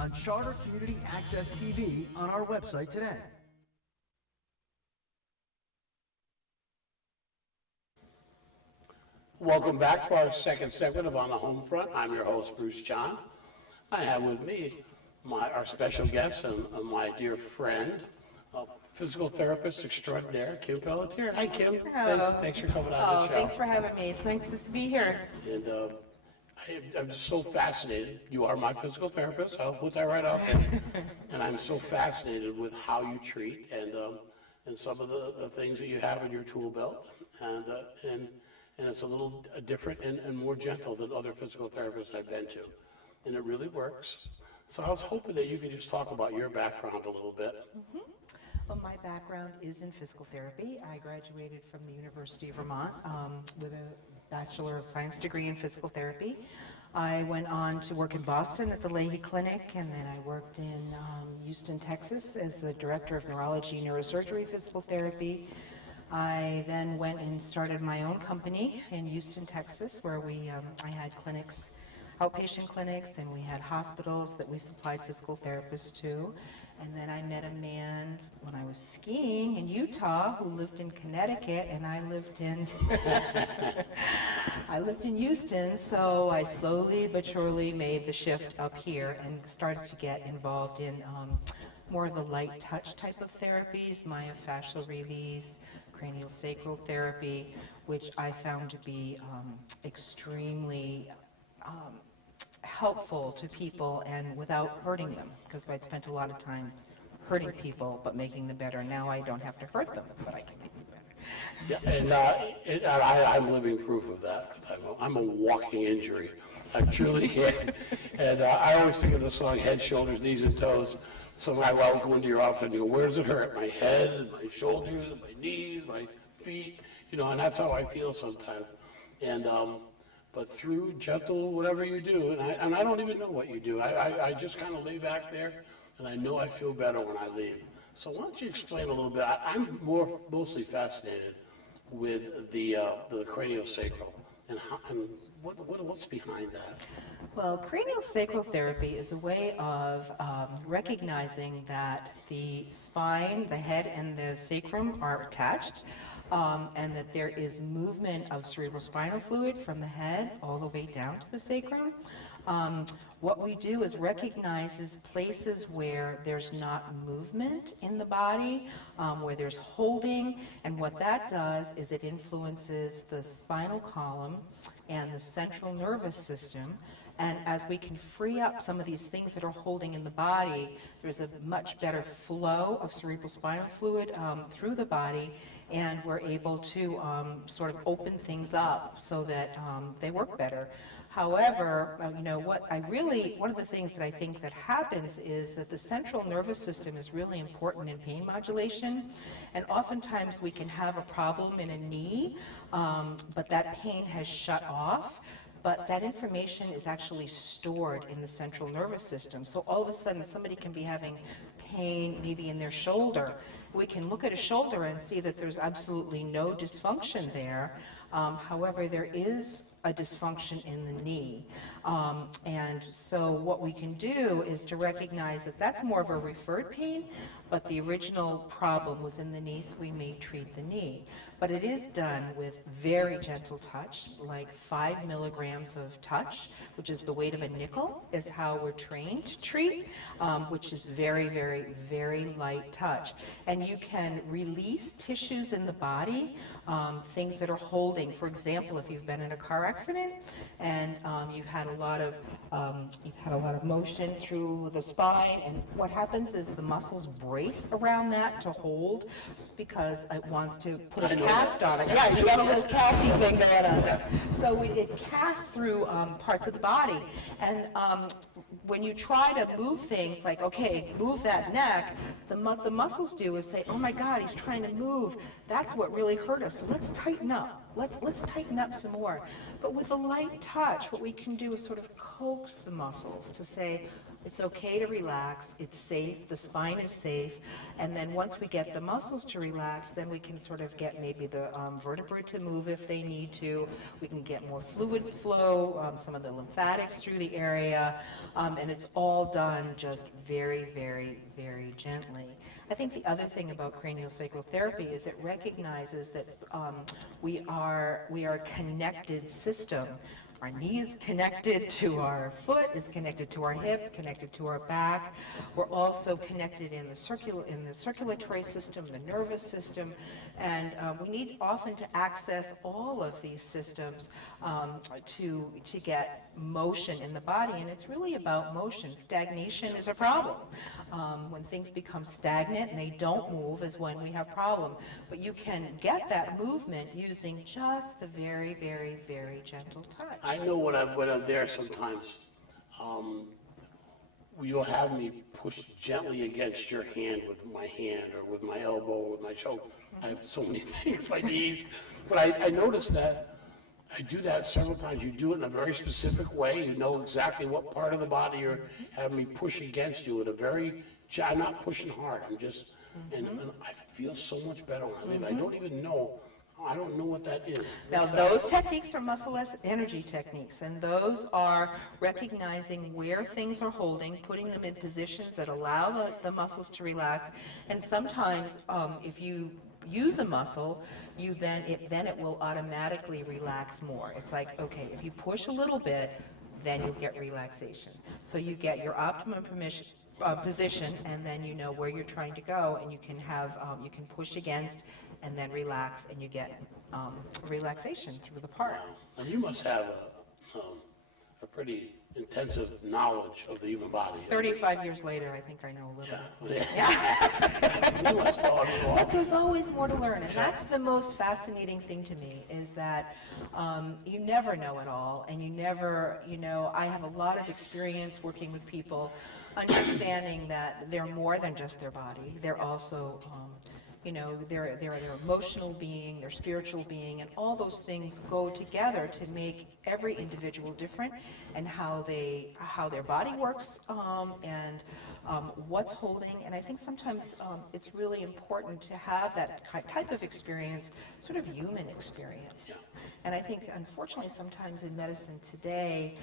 on Charter Community Access TV on our website today. Welcome back to our second segment of On the Home Front. I'm your host, Bruce John. I have with me our special guest and my dear friend, physical therapist extraordinaire, Kim Pelletier. Hi, Kim. Hello. Thanks for coming on the show. Thanks for having me. It's nice to be here. And I'm just so fascinated. You are my physical therapist. I'll put that right out there. And I'm so fascinated with how you treat and some of the things that you have in your tool belt. And it's a little different and more gentle than other physical therapists I've been to. And it really works. So I was hoping that you could just talk about your background a little bit. Mm-hmm. Well, my background is in physical therapy. I graduated from the University of Vermont with a Bachelor of Science degree in physical therapy. I went on to work in Boston at the Leahy Clinic, and then I worked in Houston, Texas as the Director of Neurology and Neurosurgery Physical Therapy. I then went and started my own company in Houston, Texas, where I had clinics, outpatient clinics, and we had hospitals that we supplied physical therapists to. And then I met a man when I was skiing in Utah who lived in Connecticut, and I lived in I lived in Houston. So I slowly but surely made the shift up here and started to get involved in more of the light touch type of therapies, myofascial release, craniosacral therapy, which I found to be extremely helpful to people and without hurting them, because I'd spent a lot of time hurting people but making them better. Now I don't have to hurt them, but I can make them better. Yeah, and I'm living proof of that, because I'm a walking injury. I truly am. And I always think of the song Head, Shoulders, Knees, and Toes. So when I go into your office and you go, where does it hurt? My head and my shoulders and my knees, my feet, and that's how I feel sometimes. And but through gentle whatever you do, and I don't even know what you do. I just kind of lay back there, and I know I feel better when I leave. So why don't you explain a little bit? I'm mostly fascinated with the craniosacral and what's behind that. Well, craniosacral therapy is a way of recognizing that the spine, the head, and the sacrum are attached, and that there is movement of cerebrospinal fluid from the head all the way down to the sacrum. What we do is recognizes places where there's not movement in the body, where there's holding, and what that does is it influences the spinal column and the central nervous system. And as we can free up some of these things that are holding in the body, there's a much better flow of cerebrospinal fluid through the body, and we're able to sort of open things up so that they work better. However, one of the things that I think that happens is that the central nervous system is really important in pain modulation, and oftentimes we can have a problem in a knee, but that pain has shut off. But that information is actually stored in the central nervous system. So all of a sudden, somebody can be having pain maybe in their shoulder. We can look at a shoulder and see that there's absolutely no dysfunction there. However, there is a dysfunction in the knee. And so what we can do is to recognize that that's more of a referred pain, but the original problem was in the knee, so we may treat the knee. But it is done with very gentle touch, like 5 milligrams of touch, which is the weight of a nickel, is how we're trained to treat, which is very, very, very light touch. And you can release tissues in the body, things that are holding. For example, if you've been in a car accident and you've had a lot of motion through the spine, and what happens is the muscles brace around that to hold, because it wants to put a cast on it. Yeah, you got a little casting thing going on there. So it casts through parts of the body, and when you try to move things, like, okay, move that neck, the muscles do is say, oh my God, he's trying to move. That's what really hurt us. So let's tighten up. Let's tighten up some more. But with a light touch, what we can do is sort of coax the muscles to say, It's okay to relax. It's safe. The spine is safe. And then once we get the muscles to relax, then we can sort of get maybe the vertebrae to move if they need to. We can get more fluid flow, some of the lymphatics through the area. And it's all done just very, very, very gently. I think the other thing about craniosacral therapy is it recognizes that we are a connected system. Our knee is connected to our foot, is connected to our hip, connected to our back. We're also connected in the circulatory system, the nervous system, and we need often to access all of these systems to get motion in the body, and it's really about motion. Stagnation is a problem. When things become stagnant and they don't move is when we have problem. But you can get that movement using just the very, very, very gentle touch. I know when I'm there sometimes, you'll have me push gently against your hand with my hand or with my elbow or with my shoulder. I have so many things, my knees. But I noticed that I do that several times. You do it in a very specific way. You know exactly what part of the body you're having me push against you in a very, I'm not pushing hard. I'm just, and I feel so much better when I leave. I don't even know. I don't know what that is. Now, those techniques are muscle energy techniques, and those are recognizing where things are holding, putting them in positions that allow the muscles to relax. And sometimes, if you use a muscle, then it will automatically relax more. It's like, okay, if you push a little bit, then you'll get relaxation. So you get your optimum position, and then you know where you're trying to go, and you can push against and then relax, and you get relaxation through the part. Wow. And you must have a pretty intensive knowledge of the human body. 35 years later, I think I know a little bit. Yeah. You must know a lot. But there's always more to learn, and that's the most fascinating thing to me, is that you never know it all, and I have a lot of experience working with people, understanding that they're more than just their body. They're also they're their emotional being, their spiritual being, and all those things go together to make every individual different, and how their body works, and what's holding. And I think sometimes it's really important to have that type of experience, sort of human experience. Yeah. And I think, unfortunately, sometimes in medicine today,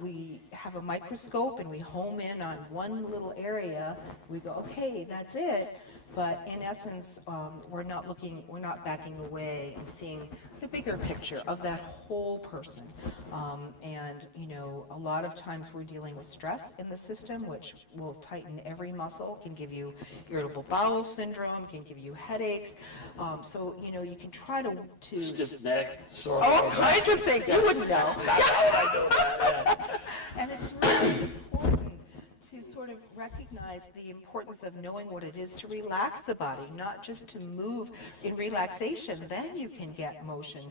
we have a microscope and we home in on one little area. We go, okay, that's it. But in essence, we're not backing away and seeing the bigger picture of that whole person. And a lot of times we're dealing with stress in the system, which will tighten every muscle, can give you irritable bowel syndrome, can give you headaches. So you can try to stiff neck, sore all throat. kinds of things. You wouldn't know. How would I know that? Yeah. And it's really important to sort of recognize the importance of knowing what it is to relax the body, not just to move in relaxation. Then you can get motion.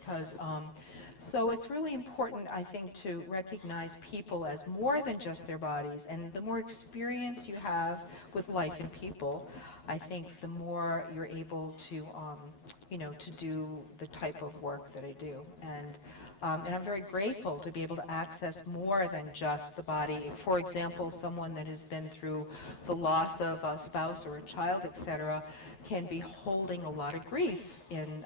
So it's really important, I think, to recognize people as more than just their bodies. And the more experience you have with life and people, I think the more you're able to, to do the type of work that I do. And I'm very grateful to be able to access more than just the body. For example, someone that has been through the loss of a spouse or a child, etc., can be holding a lot of grief and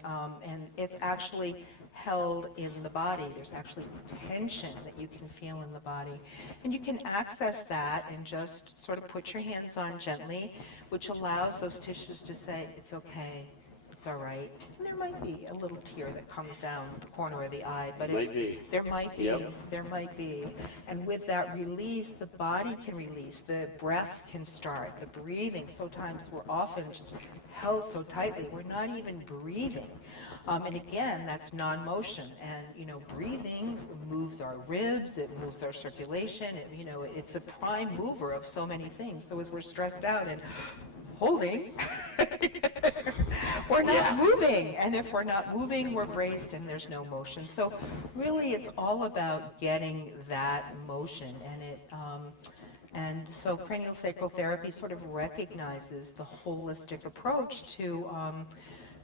it's actually held in the body. There's actually tension that you can feel in the body. And you can access that and just sort of put your hands on gently, which allows those tissues to say, it's okay. It's all right. And there might be a little tear that comes down the corner of the eye, but there might be. Yep. There might be. And with that release, the body can release. The breath can start. The breathing. Sometimes we're often just held so tightly, we're not even breathing. And again, that's non-motion. And breathing moves our ribs. It moves our circulation. It's a prime mover of so many things. So as we're stressed out and holding, we're not moving. And if we're not moving, we're braced and there's no motion. So really it's all about getting that motion. And so craniosacral therapy sort of recognizes the holistic approach to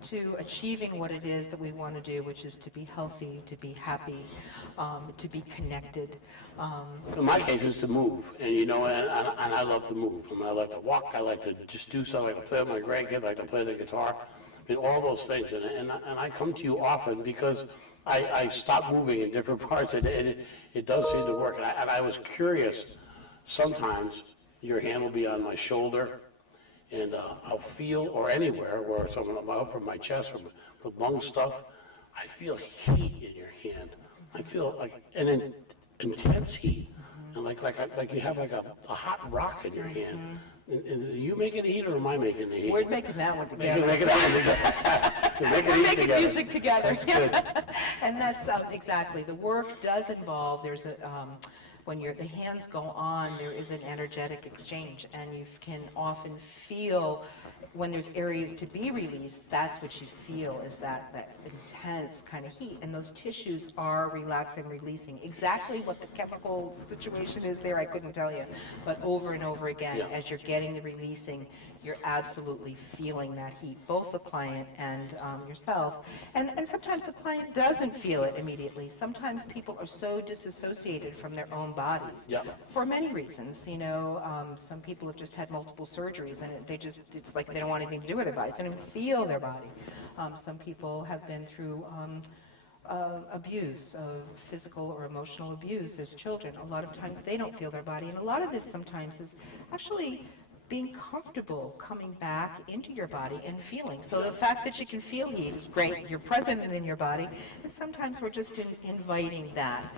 to achieving what it is that we want to do, which is to be healthy, to be happy, to be connected. In my case, it's to move, and and I love to move. I mean, I like to walk. I like to just do something. I like to play with my grandkids. I like to play the guitar. I mean, all those things. And I come to you often because I stop moving in different parts, and it does seem to work. And I was curious. Sometimes your hand will be on my shoulder, and I'll feel, or anywhere, where someone up from my chest, from lung stuff, I feel heat in your hand. I feel like intense heat, and like you have like a hot rock in your hand. And are you making the heat, or am I making the heat? We're making that one together. Making that one together. We're making music together. That's good. And that's exactly. The work does involve, when the hands go on, there is an energetic exchange, and you can often feel when there's areas to be released, that's what you feel, is that intense kind of heat, and those tissues are relaxing, releasing. Exactly what the chemical situation is there, I couldn't tell you, but over and over again, as you're getting the releasing, you're absolutely feeling that heat, both the client and yourself. And sometimes the client doesn't feel it immediately. Sometimes people are so disassociated from their own bodies for many reasons. Some people have just had multiple surgeries, and it's like they don't want anything to do with their bodies. They don't even feel their body. Some people have been through abuse, physical or emotional abuse as children. A lot of times they don't feel their body, and a lot of this sometimes is actually being comfortable coming back into your body and feeling. So the fact that you can feel heat is great. You're present in your body. And sometimes we're just inviting that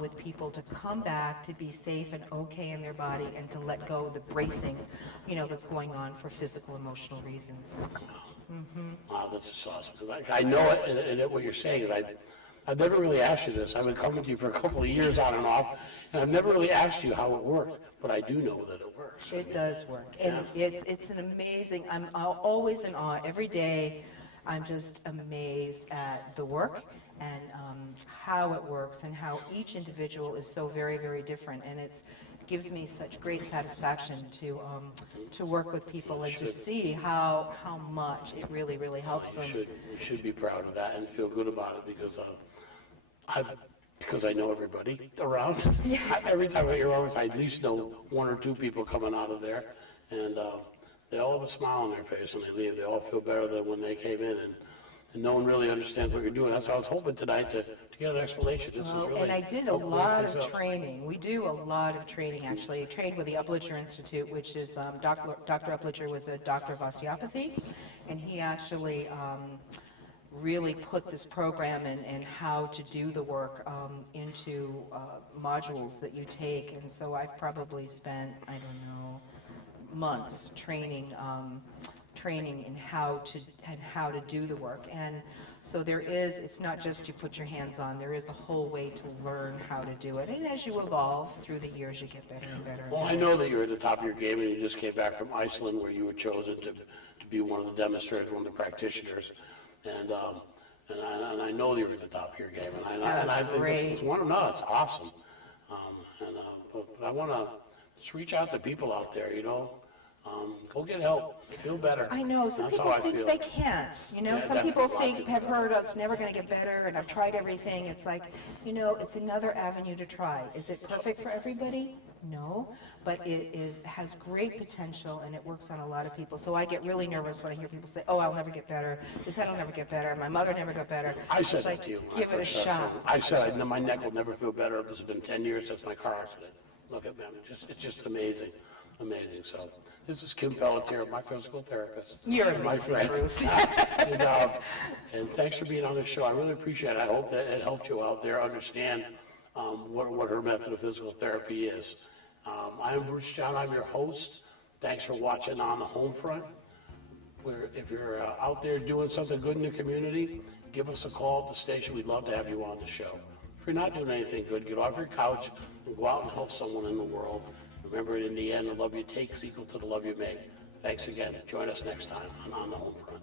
with people to come back, to be safe and okay in their body, and to let go of the bracing, that's going on for physical, emotional reasons. Wow, that's just awesome. Because I know it, and what you're saying is I've never really asked you this. I've been coming to you for a couple of years on and off, and I've never really asked you how it works. But I do know that it works. It does work. And it's an amazing, I'm always in awe. Every day I'm just amazed at the work and how it works, and how each individual is so very, very different. And it gives me such great satisfaction to work with people and to see how much it really, really helps them. You should be proud of that and feel good about it, because I know everybody around. Every time I hear office, I at least know one or two people coming out of there, and they all have a smile on their face when they leave. They all feel better than when they came in, and no one really understands what you're doing. That's why I was hoping tonight to get an explanation. This is really and I did a lot of training. We do a lot of training, actually. I trained with the Pelletier Institute, which is Dr. Pelletier was a doctor of osteopathy, and he actually really put this program and how to do the work into modules that you take. And so I've probably spent, I don't know, months training in how to do the work. And so it's not just you put your hands on, there is a whole way to learn how to do it. And as you evolve through the years, you get better and better and better. I know that you're at the top of your game, and you just came back from Iceland, where you were chosen to be one of the demonstrators, one of the practitioners. And I know you're at the top of your game, and I think it's it's awesome. But I want to just reach out to people out there, go get help, feel better. I know. Some people think they can't. Some people have heard, oh, it's never going to get better, and I've tried everything. It's like, it's another avenue to try. Is it perfect for everybody? No, but it has great potential, and it works on a lot of people. So I get really nervous when I hear people say, oh, I'll never get better, this head will never get better, my mother never got better. I said that to you. Give it a shot. I said my neck will never feel better. This has been 10 years since my car accident. Look at me. It's just amazing. Amazing. So this is Kim Pelletier, my physical therapist. You're amazing, my friend. Bruce. And thanks for being on the show. I really appreciate it. I hope that it helped you out there understand what her method of physical therapy is. I am Bruce John. I'm your host. Thanks for watching On the Home Front. If you're out there doing something good in the community, give us a call at the station. We'd love to have you on the show. If you're not doing anything good, get off your couch and go out and help someone in the world. Remember, in the end, the love you take is equal to the love you make. Thanks again. Join us next time on the Home Front.